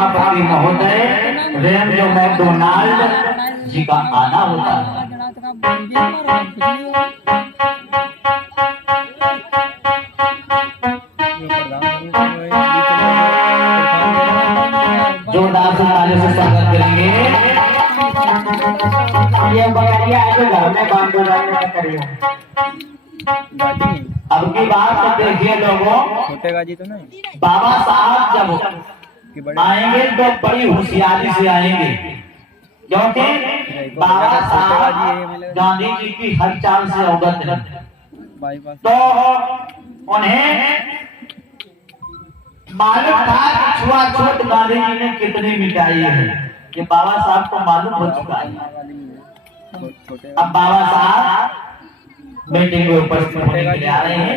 सभापति महोदय Renzo McDonald जी का आना होता है। जोरदार से ताली से स्वागत करेंगे। ये बकरिया आगे घर में बांधो रहने करिए। अब की बात तो देखिए लोगों, छोटे गाजी तो नहीं, बाबा साहब जब आएंगे तो बड़ी होशियारी से आएंगे, क्योंकि बाबा साहब गांधी जी की हर चाल से अवगत है। तो उन्हें मालूम था कि छुआछूत गांधी जी ने कितनी मिटाई है, ये बाबा साहब को मालूम हो चुका है। अब बाबा साहब मीटिंग में उपस्थित होने के लिए आ रहे हैं।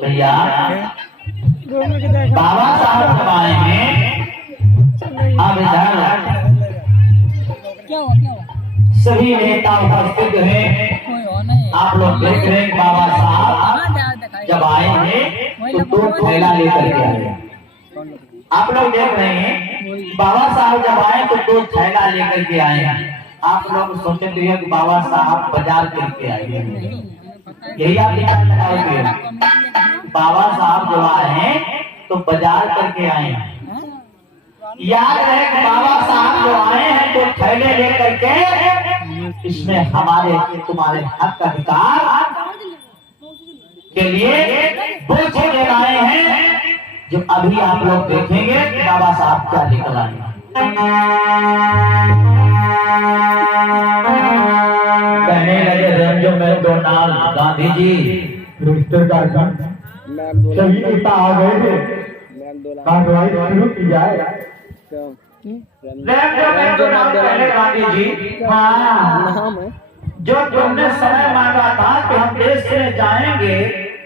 भैया बाबा साहब जब आएंगे, अब इधर सभी नेता उपस्थित हैं। आप लोग देख रहे हैं बाबा साहब जब आएंगे तो दो थैला लेकर के आएंगे। आप लोग देख रहे हैं बाबा साहब जब आए तो दो थैला लेकर के आए। आप लोग सोचते हैं कि बाबा साहब बाजार करके आए, यही आप लगाओगे। बाबा साहब जब आए हैं तो बाजार करके आए हैं। याद रहे कि बाबा साहब जो आए हैं तो थैले लेकर के इसमें हमारे तुम्हारे हक का अधिकार के लिए वो चीजें आए हैं जो अभी आप लोग देखेंगे कि बाबा साहब क्या लेकर आए हैं। कहने लगे रेंजो मैकडोनाल्ड गांधी जी रिश्तेदार सभी नेता आ गए थे, कार्रवाई शुरू की जाए। गांधी जी हाँ, जो तुमने समय मांगा था कि हम देश से जाएंगे,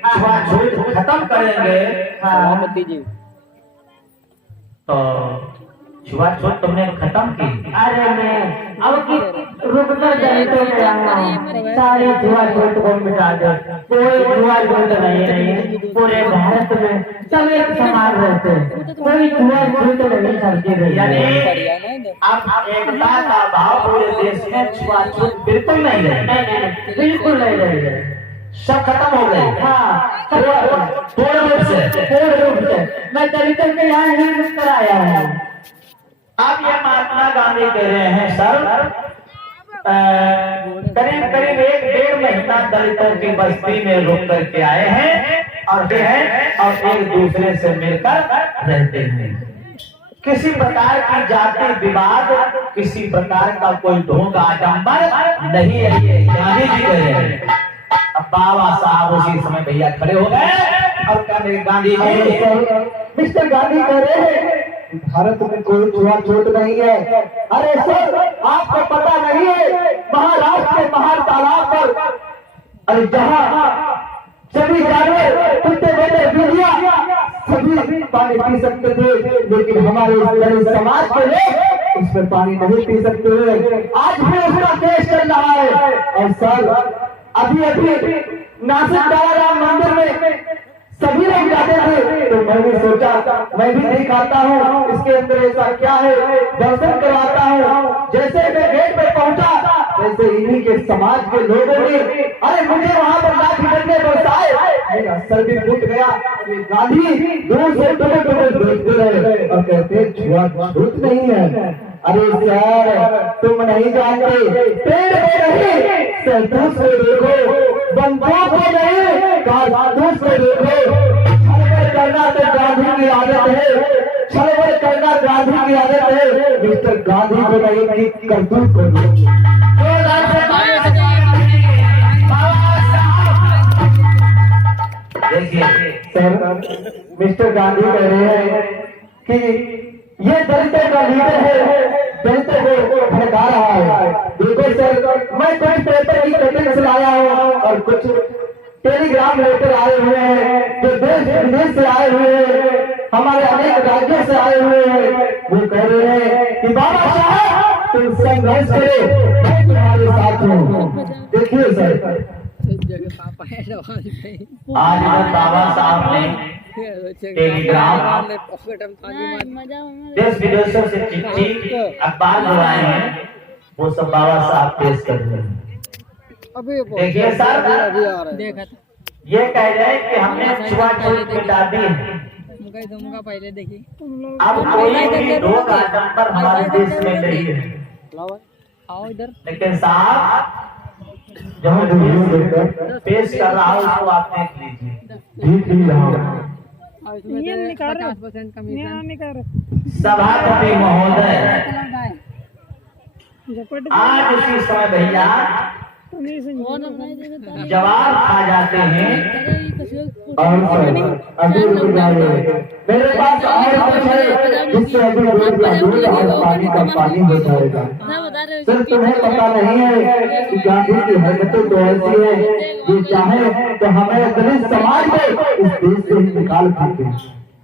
छुआछूत खत्म करेंगे, सभापति जी तो छुआछूत तुमने खत्म की। अरे मैं अब की रुककर दलितों में आया, सारी छुआछूत को मिटा दो, कोई छुआछूत नहीं, पूरे भारत में सब एक समान रहते, कोई छुआछूत नहीं चलती रही। यानी अब एकता का भाव पूरे देश में छुआछूत बिल्कुल नहीं रही, बिल्कुल नहीं रही, सब खत्म हो गए। हाँ, पूर्ण रूप से मैं दलितों के यहाँ ही रुककर आया हूँ। अब ये महात्मा गांधी कह रहे हैं सर, करीब करीब 1-1.5 महीना दलितों की बस्ती में रुक करके आए हैं और एक दूसरे से मिलकर रहते हैं। किसी प्रकार की जाति विवाद, किसी प्रकार का कोई ढोंग आडंबर नहीं है, गांधी जी कह रहे हैं। अब बाबा साहब उसी समय भैया खड़े हो गए और कहने गांधी जी, मिस्टर गांधी कह रहे हैं भारत में कोई छुआछूत नहीं है। अरे सर, आपको पता नहीं है महाराष्ट्र के बाहर तालाब पर, अरे जहाँ सभी जानवर कुत्ते बैठे बिल्लियां सभी पानी पी सकते थे, लेकिन हमारे दलित समाज के लोग उसमें पानी नहीं पी सकते हैं। आज भी उसका केस चल रहा है। और सर अभी नासिक राम मंदिर में सभी लोग जाते थे, तो मैंने सोचा मैं भी देख आता हूँ इसके अंदर ऐसा क्या है, दर्शन करवाता हूँ। जैसे मैं गेट पे पहुंचा, वैसे इन्हीं के समाज के लोगों ने अरे मुझे वहाँ पर लाठी डंडे बरसाए, मेरा सर भी फूट गया। गांधी दूर से देखते रहे और कहते छुआछूत नहीं है। अरे सर, तुम नहीं जानते, पेड़ पे नहीं सहतूत से देखो, बंदूक को नहीं कारतूस से देखो। करना तो गांधी की आदत है मिस्टर गांधी को नहीं की करतूत को देखिए सर मिस्टर गांधी कह रहे हैं कि ये दलितों का लीडर है, दलितों को भड़का रहा है। देखो सर मैं कुछ पेपर की कटिंग्स लाया हूँ और कुछ टेलीग्राम लेटर आए हुए हैं जो देश विदेश से आए हुए हैं, हमारे अनेक राज्यों से आए हुए हैं। वो कह रहे हैं कि बाबा साहब तुम संघर्ष करो, मैं तुम्हारे साथ हूँ। देखिए सर आज इधर बाबा साहब ने टेलीग्राम देश विदेशों से चिट्ठी अखबार मंगवाए हैं, वो सब बाबा साहब पेश कर रहे हैं। देखिए सर ये कह रहे हैं कि हमने छुआछूत मिटा दी है, पहले देखिए अब कोई भी लोग आडंबर हमारे देश में नहीं है। आओ इधर। लेकिन साहब जो पेश कर रहा हूँ उसको आप देख लीजिए। नियम निकाल 50% कमीशन। सभापति महोदय आज उसी समय भैया जवाब खा जाते हैं। और सर अभी रुक जाइए, मेरे पास और कुछ है जिससे अभी दूध का दूध और पानी का पानी हो जाएगा। सर तुम्हें पता नहीं है कि गांधी की हरकतें तो ऐसी है कि चाहे तो हमें दलित समाज को इस देश से ही निकाल देते।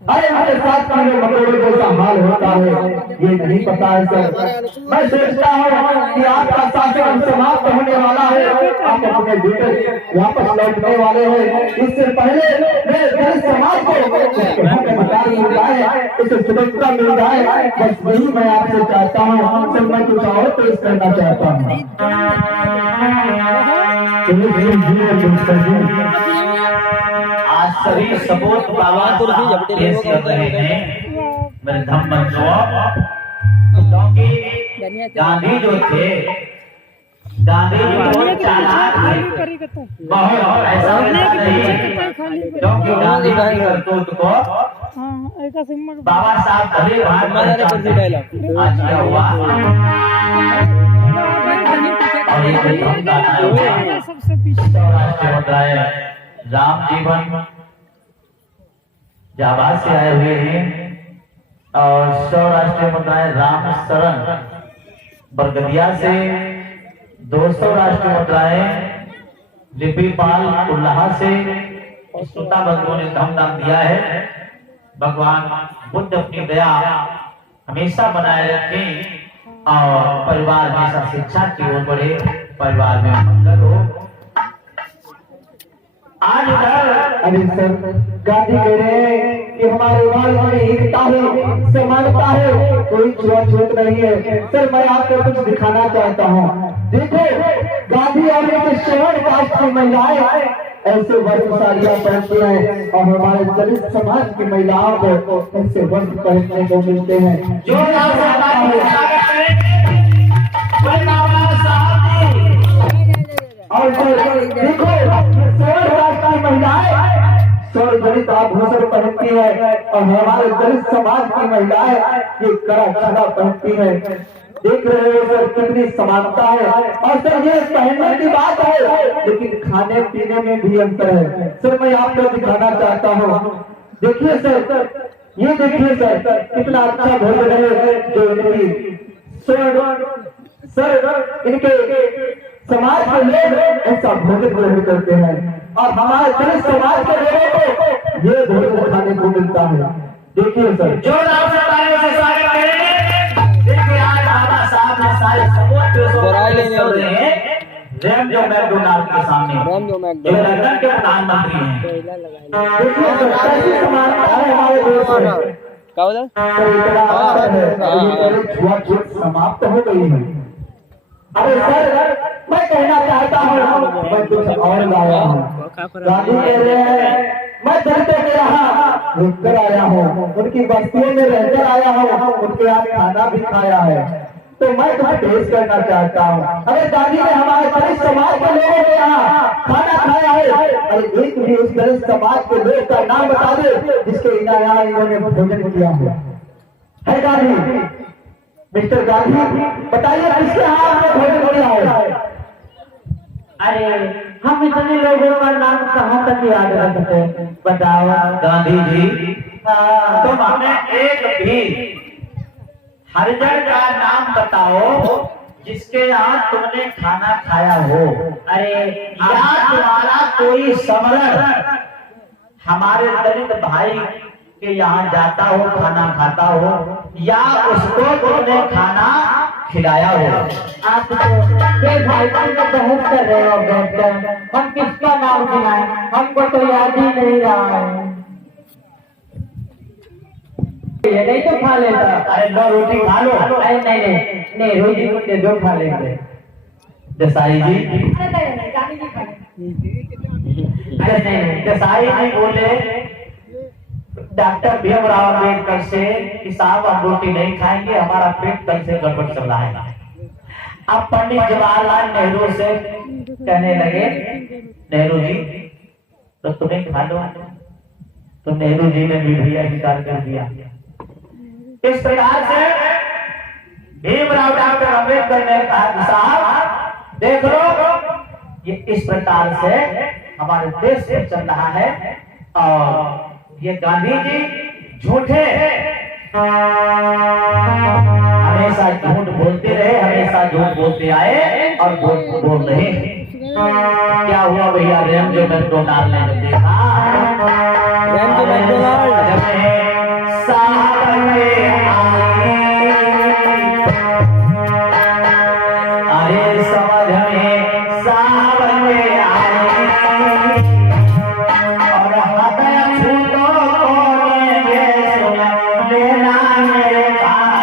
अरे हमारे साथ कीड़े मकोड़े जैसा हाल होता है ये नहीं पता है सर। मैं सोचता हूँ कि आपका शासन समाप्त होने वाला है, आप अपने बेटे वापस लौटने वाले हैं। इससे पहले मैं दलित समाज को अधिकार मिल जाए, उसे सुरक्षा मिल जाए, बस यही मैं आपसे चाहता हूँ। सर मैं कुछ और पेश करना चाहता हूँ। आज सभी सबूत बाबा साहब पेश कर रहे हैं मेरे धम्म क्योंकि गांधी जो थे, गांधी जी बहुत चालाक थे, बहुत ऐसा नहीं, क्योंकि गांधी की करतूत को बाबा साहब भले आज क्या हुआ और ये सौराष्ट्र राम जीवन जाबाज से आए हुए हैं और सौराष्ट्रीय मुद्राएं राम शरण बरगदिया से, 200 राष्ट्रीय मुद्राएं लिपिपाल उल्लाहा से सुता बंधुओं ने धम दिया है। भगवान बुद्ध अपनी दया हमेशा बनाए रखें और परिवार हमेशा शिक्षा की ओर बढ़े, परिवार में मंगल हो। आज अरे सर गांधी कह रहे हैं कि हमारे वाल में एकता है, समानता है, कोई छुआछूत नहीं है। सर मैं आपको कुछ दिखाना चाहता हूँ। देखो गांधी और एक श्रवण कास्ट की महिलाएं ऐसे वस्त्रशालियां पहनती हैं और हमारे दलित समाज की महिलाओं को ऐसे वस्त्र पहनने को मिलते हैं। जो और देखो महिलाएं दलित आभूषण पहनती है और हमारे दलित समाज की महिलाएं ये कड़ा छड़ा पहनती है। देख रहे हो सर कितनी समानता है। और सर ये पहनने की बात है लेकिन खाने पीने में भी अंतर है। सर मैं आपको दिखाना चाहता हूँ। देखिए सर, ये देखिए सर कितना अच्छा भोजन है जो इनकी सर इनके समाज के लोग ऐसा भोजन ग्रहण करते हैं और हमारे दलित समाज के लोगों को ये भोजन खाने को मिलता है। देखिए सर जो देखिए आज बाबा साहब ने सारे सबूत रेमजो मैकडोनाल्ड के सामने जो लंदन के प्रधानमंत्री हैं। देखिए सर कैसी समानता है हमारे देश में। छुआछूत समाप्त हो गई है। अरे सर मैं कहना चाहता हूँ मैं कुछ और लाया हूँ। गांधी कह रहे हैं मैं दलितों के यहाँ रुक कर आया हूँ, उनकी बस्तियों में रहकर आया हूँ, उनके यहाँ खाना भी खाया है, तो मैं तुम्हें पेश करना चाहता हूँ। अरे गांधी ने हमारे दलित समाज के लोगों के यहाँ खाना खाया है। अरे एक भी उस दलित समाज के लोग का नाम बता दे जिसके यहाँ इन्होंने भोजन किया है गांधी? मिस्टर गांधी बताइए किसके हाथ में भोजन दिया है? अरे हम इतने लोगों का नाम कहाँ तक याद रखते हैं, बताओ। गांधी जी तुम हमें एक भी हरिजन का नाम बताओ जिसके यहाँ तुमने खाना खाया हो। अरे या तुम्हारा कोई समरण हमारे दलित भाई के यहाँ जाता हो, खाना खाता हो, या उसको तुमने खाना खिलाया हो। आप तो भाई में बहस कर रहे हो बैठकर, हम किसका नाम सुनाएं, हमको तो याद ही नहीं रहा है। ये नहीं तो खा लेता। अरे लो रोटी खा लो। अरे नहीं रोटी मुझे दो खा लेंगे। देसाई जी अरे नहीं, देसाई जी बोले डॉक्टर भीमराव अम्बेडकर से कि साहब हम रोटी नहीं खाएंगे, हमारा पेट कल से गड़बड़ चल रहा है। अब पंडित जवाहरलाल नेहरू से कहने लगे, नेहरू जी तो तुम्हें खा लो। तो नेहरू जी ने भी भैया स्वीकार कर दिया। इस प्रकार से भीमराव डॉक्टर अम्बेडकर ने कहा साहब देख लो, ये इस प्रकार से हमारे देश में चल रहा है। और ये गांधी जी झूठे हमेशा झूठ बोलते रहे, हमेशा झूठ बोलते आए और बोल रहे हैं। क्या हुआ भैया, रेम जो मैकडोनाल्ड ने देखा, रेम जो मैकडोनाल्ड अरे समझ में सावन में आए और हृदय छूटो लेना मेरे भाई।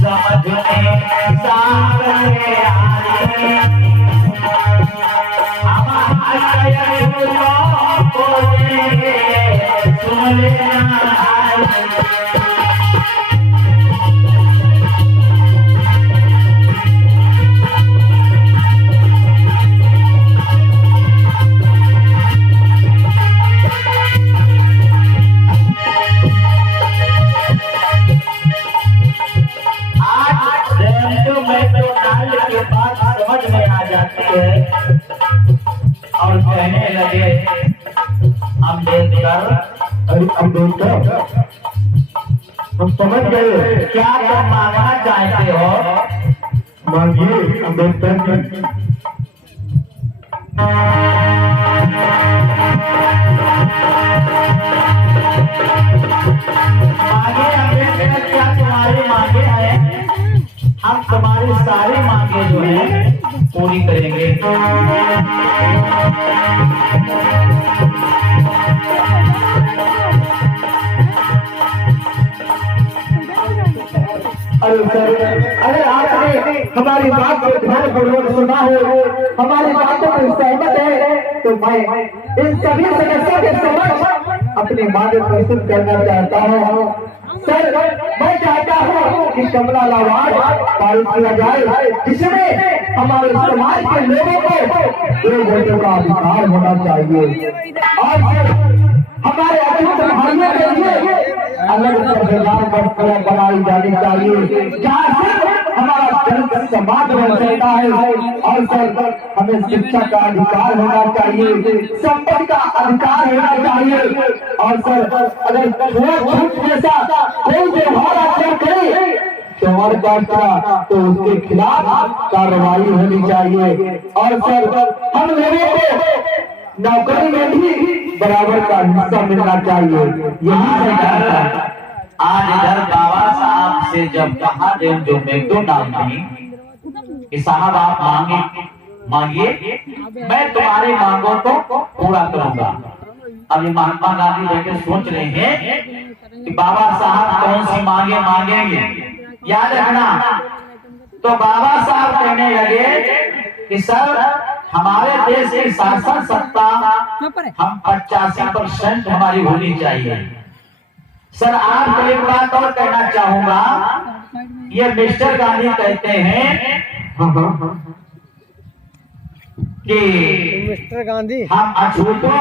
समझ में सावन में आए सुन लेना के बाद समझ में आ जाती है और कहने लगे अम्बेडकर, अरे अम्बेडकर हम समझ गए, क्या तुम मांगना चाहते हो? मांगिए अम्बेडकर। मांगे अम्बेडकर, क्या तुम्हारी मांगे हैं? हम तुम्हारी सारी मांगे जो है पूरी करेंगे। अरे सर, अगर आपने हमारी बात को ध्यानपूर्वक सुना हो, हमारी बातों में सहमत है, तो मैं इन सभी सदस्यों के समक्ष अपनी मांग प्रस्तुत करना चाहता हूँ। सर, मैं चाहता हूँ कि कमला लावाज पारित किया जाए, जिसमें हमारे समाज के लोगों को 2 वोटों का अधिकार होना चाहिए। और हमारे अतिरिक्त भाइयों के लिए अलग संविधान व्यवस्था बनाई जानी चाहिए, जहाँ सिर्फ हमारा दलित समाज रह सकता है। और सर, हमें शिक्षा का अधिकार होना चाहिए, संपत्ति का अधिकार होना चाहिए। और सर, अगर छूट जैसा कोई व्यवहार आचरण करे तो उसके खिलाफ कार्रवाई होनी चाहिए। और सर, हम लोगों को नौकरी में भी बराबर का हिस्सा मिलना चाहिए। यही सरकार आज इधर बाबा साहब से जब कहा जो मैकडोनाल्ड कि साहब आप मांगिए, मैं तुम्हारी मांगों को पूरा करूंगा। अभी महात्मा गांधी बैठे सोच रहे हैं कि बाबा साहब कौन सी मांगे मांगेंगे, याद रखना। तो बाबा साहब कहने लगे कि सर, हमारे देश की शासन सत्ता हम 85% हमारी होनी चाहिए। सर आपको एक बात और कहना चाहूंगा, ये मिस्टर गांधी कहते हैं कि मिस्टर गांधी हम अछूतों